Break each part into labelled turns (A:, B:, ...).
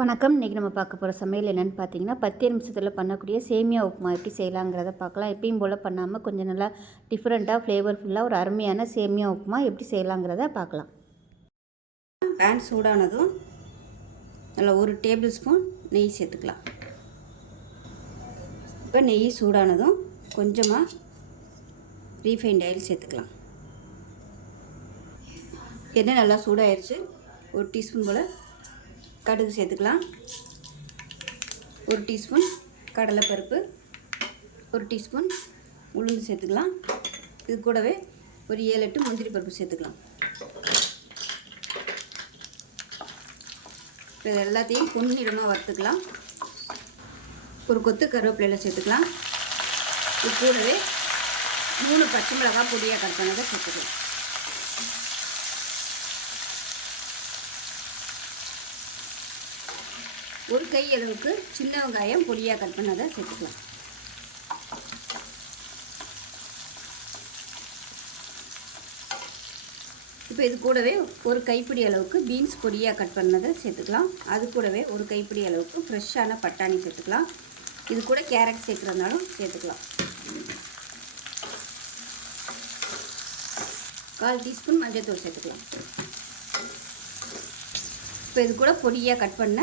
A: வணக்கம். இன்றைக்கி நம்ம பார்க்க போகிற சமையல் என்னென்னு பார்த்தீங்கன்னா பத்து நிமிஷத்தில் பண்ணக்கூடிய சேமியா உப்புமா எப்படி செய்யலாங்கிறத பார்க்கலாம். எப்பயும் போல் பண்ணாமல் கொஞ்சம் நல்லா டிஃப்ரெண்ட்டாக ஃப்ளேவர்ஃபுல்லாக ஒரு அருமையான சேமியா உப்புமா எப்படி செய்யலாங்கிறத பார்க்கலாம்.
B: பேன் சூடானதும் நல்லா ஒரு டேபிள் ஸ்பூன் நெய் சேர்த்துக்கலாம். இப்போ நெய் சூடானதும் கொஞ்சமாக ரீஃபைண்ட் ஆயில் சேர்த்துக்கலாம். எண்ணெய் நல்லா சூடாயிருச்சு. ஒரு டீஸ்பூன் போல் கடுகு சேர்த்துக்கலாம். ஒரு டீஸ்பூன் கடலைப்பருப்பு. ஒரு டீஸ்பூன் உளுந்து சேர்த்துக்கலாம். இது கூடவே ஒரு ஏழு எட்டு முந்திரி பருப்பு சேர்த்துக்கலாம். இப்போ இது எல்லாத்தையும் பொன்னிடமாக வறுத்துக்கலாம். ஒரு கொத்து கருவேப்பிலையில் சேர்த்துக்கலாம். இது கூடவே மூணு பச்சை மிளகாய் பொடியாக கட் பண்ணதை சேர்த்துக்கலாம். ஒரு கை அளவுக்கு சின்ன வெங்காயம் பொடியாக கட் பண்ணதை சேர்த்துக்கலாம். இப்போ இது கூடவே ஒரு கைப்பிடி அளவுக்கு பீன்ஸ் பொடியாக கட் பண்ணதை சேர்த்துக்கலாம். அது கூடவே ஒரு கைப்பிடி அளவுக்கு ஃப்ரெஷ்ஷான பட்டாணி சேர்த்துக்கலாம். இது கூட கேரட் சேர்க்குறதுனாலும் சேர்த்துக்கலாம். கால் டீஸ்பூன் மஞ்சள்தூள் சேர்த்துக்கலாம். இப்போ இது கூட பொடியாக கட் பண்ண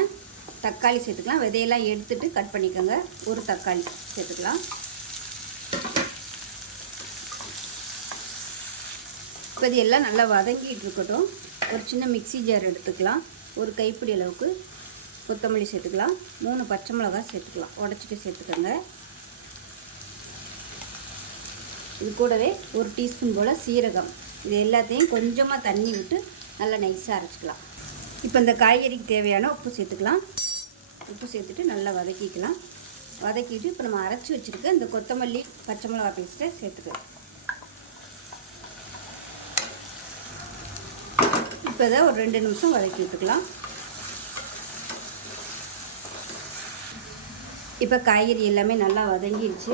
B: தக்காளி சேர்த்துக்கலாம். விதையெல்லாம் எடுத்துட்டு கட் பண்ணிக்கோங்க. ஒரு தக்காளி சேர்த்துக்கலாம். இப்போ இது எல்லாம் நல்லா வதங்கிட்டு இருக்கட்டும். ஒரு சின்ன மிக்ஸி ஜார் எடுத்துக்கலாம். ஒரு கைப்பிடி அளவுக்கு கொத்தமல்லி சேர்த்துக்கலாம். மூணு பச்சை மிளகாய் சேர்த்துக்கலாம். உடச்சிட்டு சேர்த்துக்கோங்க. இது கூடவே ஒரு டீஸ்பூன் போல் சீரகம். இது எல்லாத்தையும் கொஞ்சமாக தண்ணி விட்டு நல்லா நைஸாக அரைச்சிக்கலாம். இப்போ இந்த காய்கறிக்கு தேவையான உப்பு சேர்த்துக்கலாம். உப்பு சேர்த்துட்டு நல்லா வதக்கிக்கலாம். வதக்கிட்டு இப்போ நம்ம அரைச்சி வச்சுருக்க இந்த கொத்தமல்லி பச்சை மிளகா பேஸ்ட்டை சேர்த்துக்கலாம். இப்போ இதை ஒரு ரெண்டு நிமிஷம் வதக்கி விட்டுக்கலாம். இப்போ காய்கறி எல்லாமே நல்லா வதங்கிடுச்சு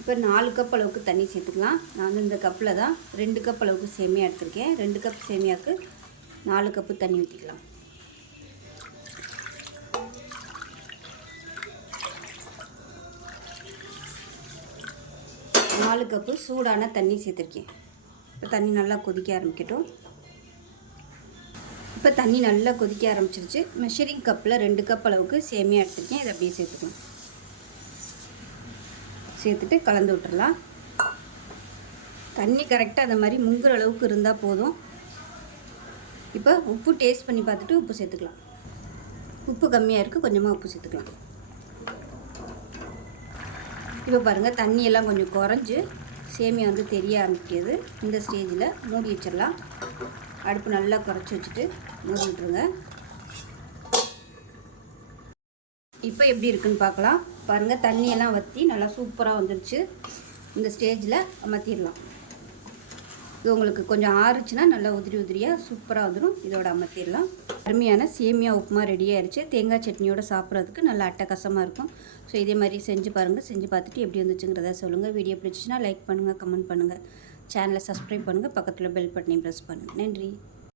B: இப்போ நாலு கப் அளவுக்கு தண்ணி சேர்த்துக்கலாம். நான் வந்து இந்த கப்பில் தான் ரெண்டு கப் அளவுக்கு சேமியா எடுத்திருக்கேன். ரெண்டு கப் சேமியாவுக்கு நாலு கப்பு தண்ணி ஊற்றிக்கலாம் நாலு கப்பு சூடான தண்ணி சேர்த்துருக்கேன். இப்போ தண்ணி நல்லா கொதிக்க ஆரம்பிக்கட்டும். இப்போ தண்ணி நல்லா கொதிக்க ஆரம்பிச்சிருச்சு. மெஷரிங் கப்பில் ரெண்டு கப் அளவுக்கு சேமியா எடுத்துருக்கேன். இதை அப்படியே சேர்த்துக்கணும். சேர்த்துட்டு கலந்து விட்டுறலாம். தண்ணி கரெக்டாக அந்த மாதிரி முங்குற அளவுக்கு இருந்தால் போதும். இப்போ உப்பு டேஸ்ட் பண்ணி பார்த்துட்டு உப்பு சேர்த்துக்கலாம். உப்பு கம்மியாக இருக்குது கொஞ்சமாக உப்பு சேர்த்துக்கலாம். இப்போ பாருங்கள் தண்ணியெல்லாம் கொஞ்சம் குறைஞ்சி சேமியா வந்து தெரிய ஆரம்பிக்கிறது. இந்த ஸ்டேஜில் மூடி வச்சிடலாம். அடுப்பு நல்லா குறைச்சி வச்சுட்டு மூடி விட்ருங்க இப்போ எப்படி இருக்குன்னு பார்க்கலாம். பாருங்கள் தண்ணியெல்லாம் வற்றி நல்லா சூப்பராக வந்துருச்சு. இந்த ஸ்டேஜில் அமர்த்திடலாம். இது உங்களுக்கு கொஞ்சம் ஆறுச்சுன்னா நல்லா உதிரி உதிரியாக சூப்பராக வந்துடும் இதோட அமர்த்திடலாம். அருமையான சேமியா உப்புமா ரெடி ஆயிடுச்சு தேங்காய் சட்னியோட சாப்பிட்றதுக்கு நல்லா அட்டகாசமாக இருக்கும். ஸோ இதே மாதிரி செஞ்சு பாருங்கள் செஞ்சு பார்த்துட்டு எப்படி வந்துச்சுங்கிறத சொல்லுங்கள் வீடியோ பிடிச்சிச்சின்னா லைக் பண்ணுங்கள் கமெண்ட் பண்ணுங்கள் சேனலை சப்ஸ்கிரைப் பண்ணுங்கள் பக்கத்தில் பெல் பட்டனையும் ப்ரெஸ் பண்ணுங்கள் நன்றி.